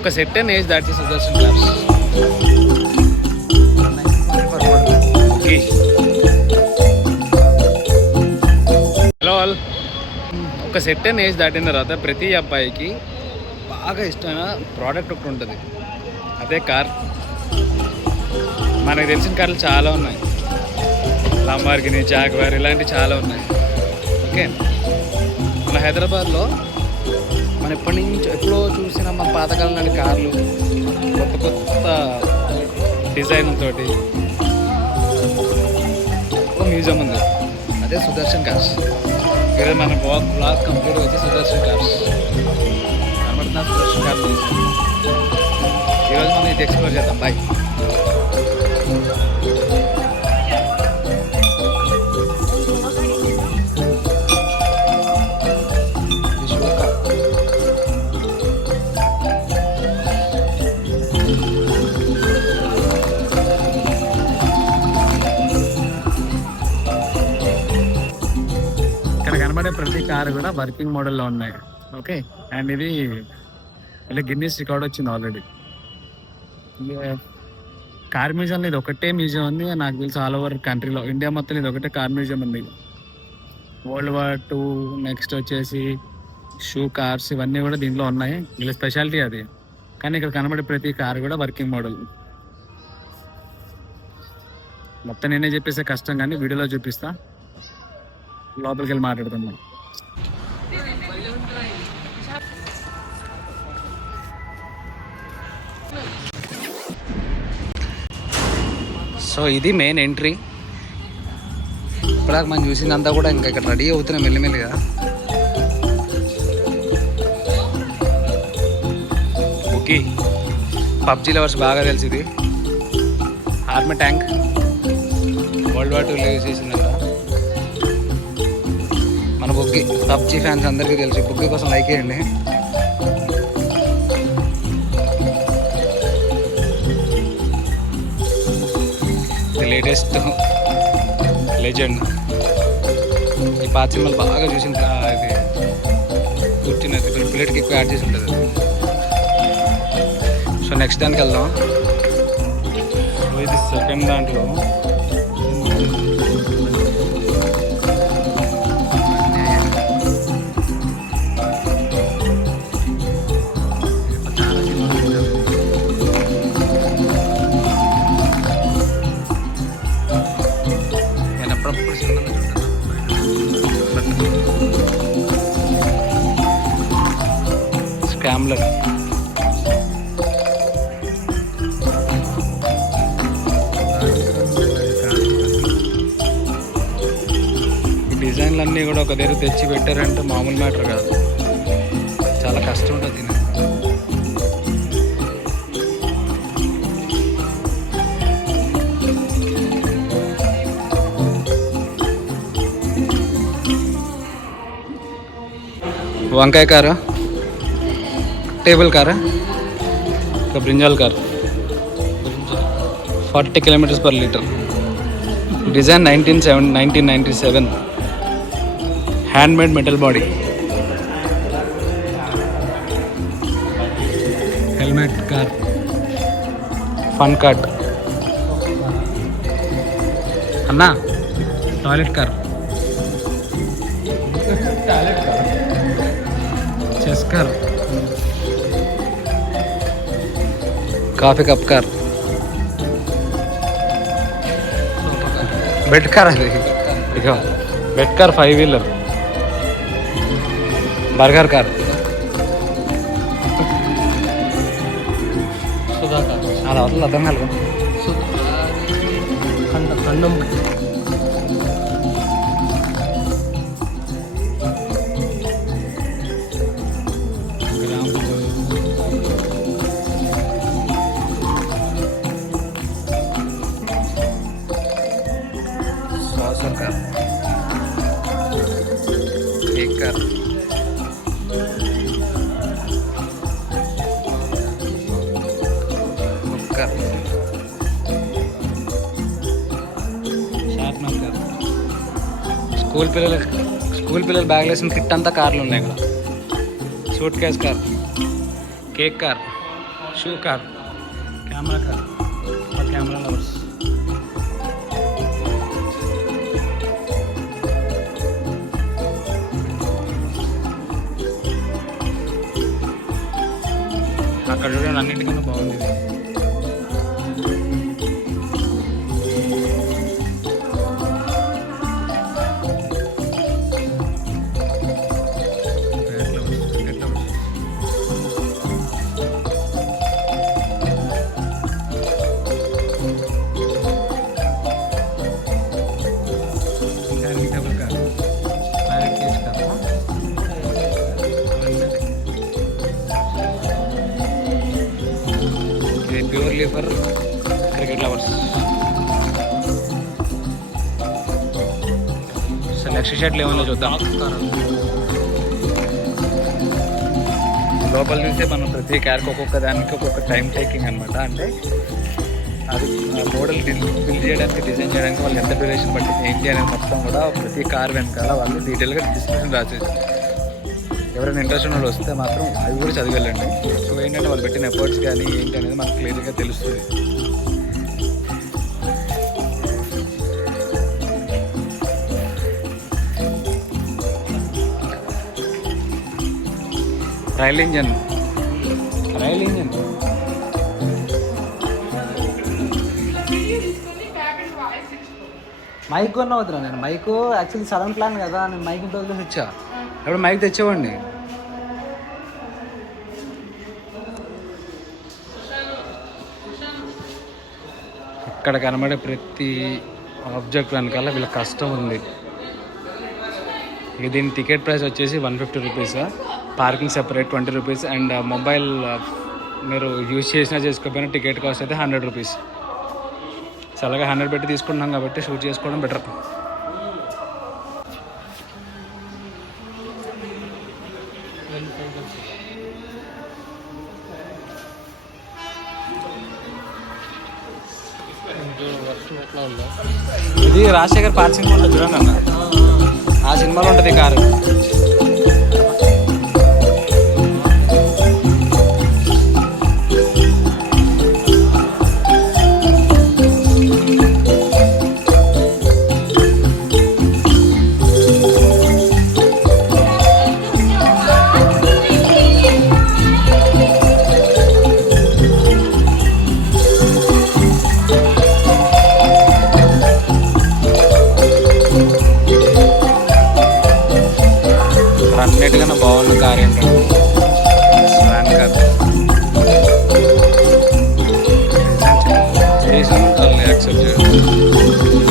ఒక set and age that Sudarshan క్లాబ్స్. Hello all. ఒక సెట్ అండ్ ఏజ్ దాటిన తర్వాత ప్రతి అబ్బాయికి బాగా ఇష్టమైన ప్రోడక్ట్ ఒకటి ఉంటుంది, అదే కార్. మనకు తెలిసిన కార్లు చాలా ఉన్నాయి, లంబార్గిని, జాగ్వార్ ఇలాంటివి చాలా ఉన్నాయి. ఓకే, మన హైదరాబాద్లో మనం ఎప్పుడో చూసిన మన పాతకాలం నాటి కార్లు కొత్త కొత్త డిజైన్ తోటి ఒక మ్యూజియం ఉంది, అదే సుదర్శన్ కార్స్. ఈరోజు మన బ్లాగ్ కంప్లీట్ వచ్చి సుదర్శన్ కార్స్ కనబడుతున్న సుదర్శన్ కార్స్ ఈరోజు మనం ఇది ఎక్స్ప్లోర్ చేద్దాం. బాయ్. కనబడే ప్రతి కారు కూడా వర్కింగ్ మోడల్లో ఉన్నాయి. ఓకే, అండ్ ఇది ఇలా గిన్నీస్ రికార్డ్ వచ్చింది ఆల్రెడీ. కార్ మ్యూజియంలో ఇది ఒకటే మ్యూజియం ఉంది నాకు తెలిసి ఆల్ ఓవర్ కంట్రీలో. ఇండియా మొత్తం ఇది ఒకటే కార్ మ్యూజియం ఉంది. వరల్డ్ వార్ II, నెక్స్ట్ వచ్చేసి షూ కార్స్, ఇవన్నీ కూడా దీంట్లో ఉన్నాయి. ఇలా స్పెషాలిటీ అది. కానీ ఇక్కడ కనబడే ప్రతి కారు కూడా వర్కింగ్ మోడల్. మొత్తం నేనే చెప్పేసే కష్టం, కానీ వీడియోలో చూపిస్తా. లోపలికి వెళ్ళి మాట్లాడుతున్నాం. సో ఇది మెయిన్ ఎంట్రీ. ఇప్పటిదాకా మనం చూసిందంతా కూడా ఇంకా ఇక్కడ రెడీ అవుతున్నాం మెల్లిమెల్లిగా. ఓకే, పబ్జీ లవర్స్ బాగా తెలుసు ఇది. Army tank world war II use చేసిందంట. మన బుగ్గి పబ్జీ ఫ్యాన్స్ అందరికీ తెలుసు. బుగ్గి కోసం లైక్ చేయండి. Latest legend. ఈ పాత సినిమాలు బాగా చూసిన ఇది కూర్చున్నది బుల్లెట్కి ఎక్కువ యాడ్ చేసి ఉంటుంది. సో నెక్స్ట్ దానికి వెళ్దాం. సో ఇది సెకండ్ దాంట్లో స్కామ్లర్. ఈ డిజైన్లు అన్నీ కూడా ఒక దగ్గర తెచ్చి పెట్టారంటే మామూలు మ్యాటర్ కాదు, చాలా కష్టం ఉంటుంది దీనికి. వంకాయ కారు, టేబుల్ కారా, ఒక బ్రింజాల్ కార్. 40 km/లీటర్. Design 1997. Handmade metal body. Helmet car. Fun cart. అన్నా toilet car. Chess car. Coffee cup car. Bed car. అది ఇక bed car 5 wheeler. Burger car. అది అవతల అర్థం కాదు. ఖండం. Saucer car. Cake car. Car. Sharpener car. School పిల్లలు బ్యాగ్ వేసిన కిట్ అంతా కార్లు ఉన్నాయి ఇక్కడ. Suitcase car. Cake car. Shoe car, camera car for camera lovers. అక్కడ చూడండి అన్నిటికన్నా బాగుంది ఇది. Purely for cricket lovers. So next షర్ట్లు ఏమన్నా చూద్దాం. లోపల చూస్తే మనం ప్రతి కార్కి ఒక్కొక్క దానికి ఒక్కొక్క టైం టేకింగ్ అనమాట. అంటే అది మోడల్ బిల్డ్ చేయడానికి, డిజైన్ చేయడానికి వాళ్ళు ఎంత డ్యూరేషన్ పట్టింది ఏంటి అనేది మొత్తం కూడా ప్రతి కార్ వెనకాల వాళ్ళు డీటెయిల్గా డిస్క్రిప్షన్ రాసేసి, ఎవరైనా ఇంట్రెస్ట్ ఉన్న వాళ్ళు వస్తే మాత్రం అవి కూడా చదివెళ్ళండి. సో ఏంటంటే వాళ్ళు పెట్టిన ఎఫర్ట్స్ కానీ ఏంటి అనేది మనకు క్లియర్గా తెలుస్తుంది. రైల్ ఇంజన్ మైక్ కొన్న అవుతున్నా నేను. మైక్ యాక్చువల్లీ సడన్ ప్లాన్ కదా, నేను మైక్ ఇంత వదిలేసి వచ్చా. ఎప్పుడు మైక్ తెచ్చేవాడిని. ఇక్కడ కనబడే ప్రతి ఆబ్జెక్ట్ వెనకాల వీళ్ళ కష్టం ఉంది. ఇక దీని టికెట్ ప్రైస్ వచ్చేసి 150 rupees, parking separate 20 rupees, and mobile మీరు యూజ్ చేసినా చేసుకోకపోయినా టికెట్ కాస్ట్ అయితే 100 రూపీస్. సో అలాగే 100 పెట్టి తీసుకుంటున్నాం కాబట్టి షూట్ చేసుకోవడం బెటర్. ఇది రాజశేఖర్ పాత సినిమా ఉంటుంది చూడండి అన్న, ఆ సినిమాలో ఉంటుంది కారు. అన్నిటికన్నా బాగున్న కార్ ఏంటంటే స్వాన్ కార్. చేసాము, యాక్సెప్ట్ చేయాలి.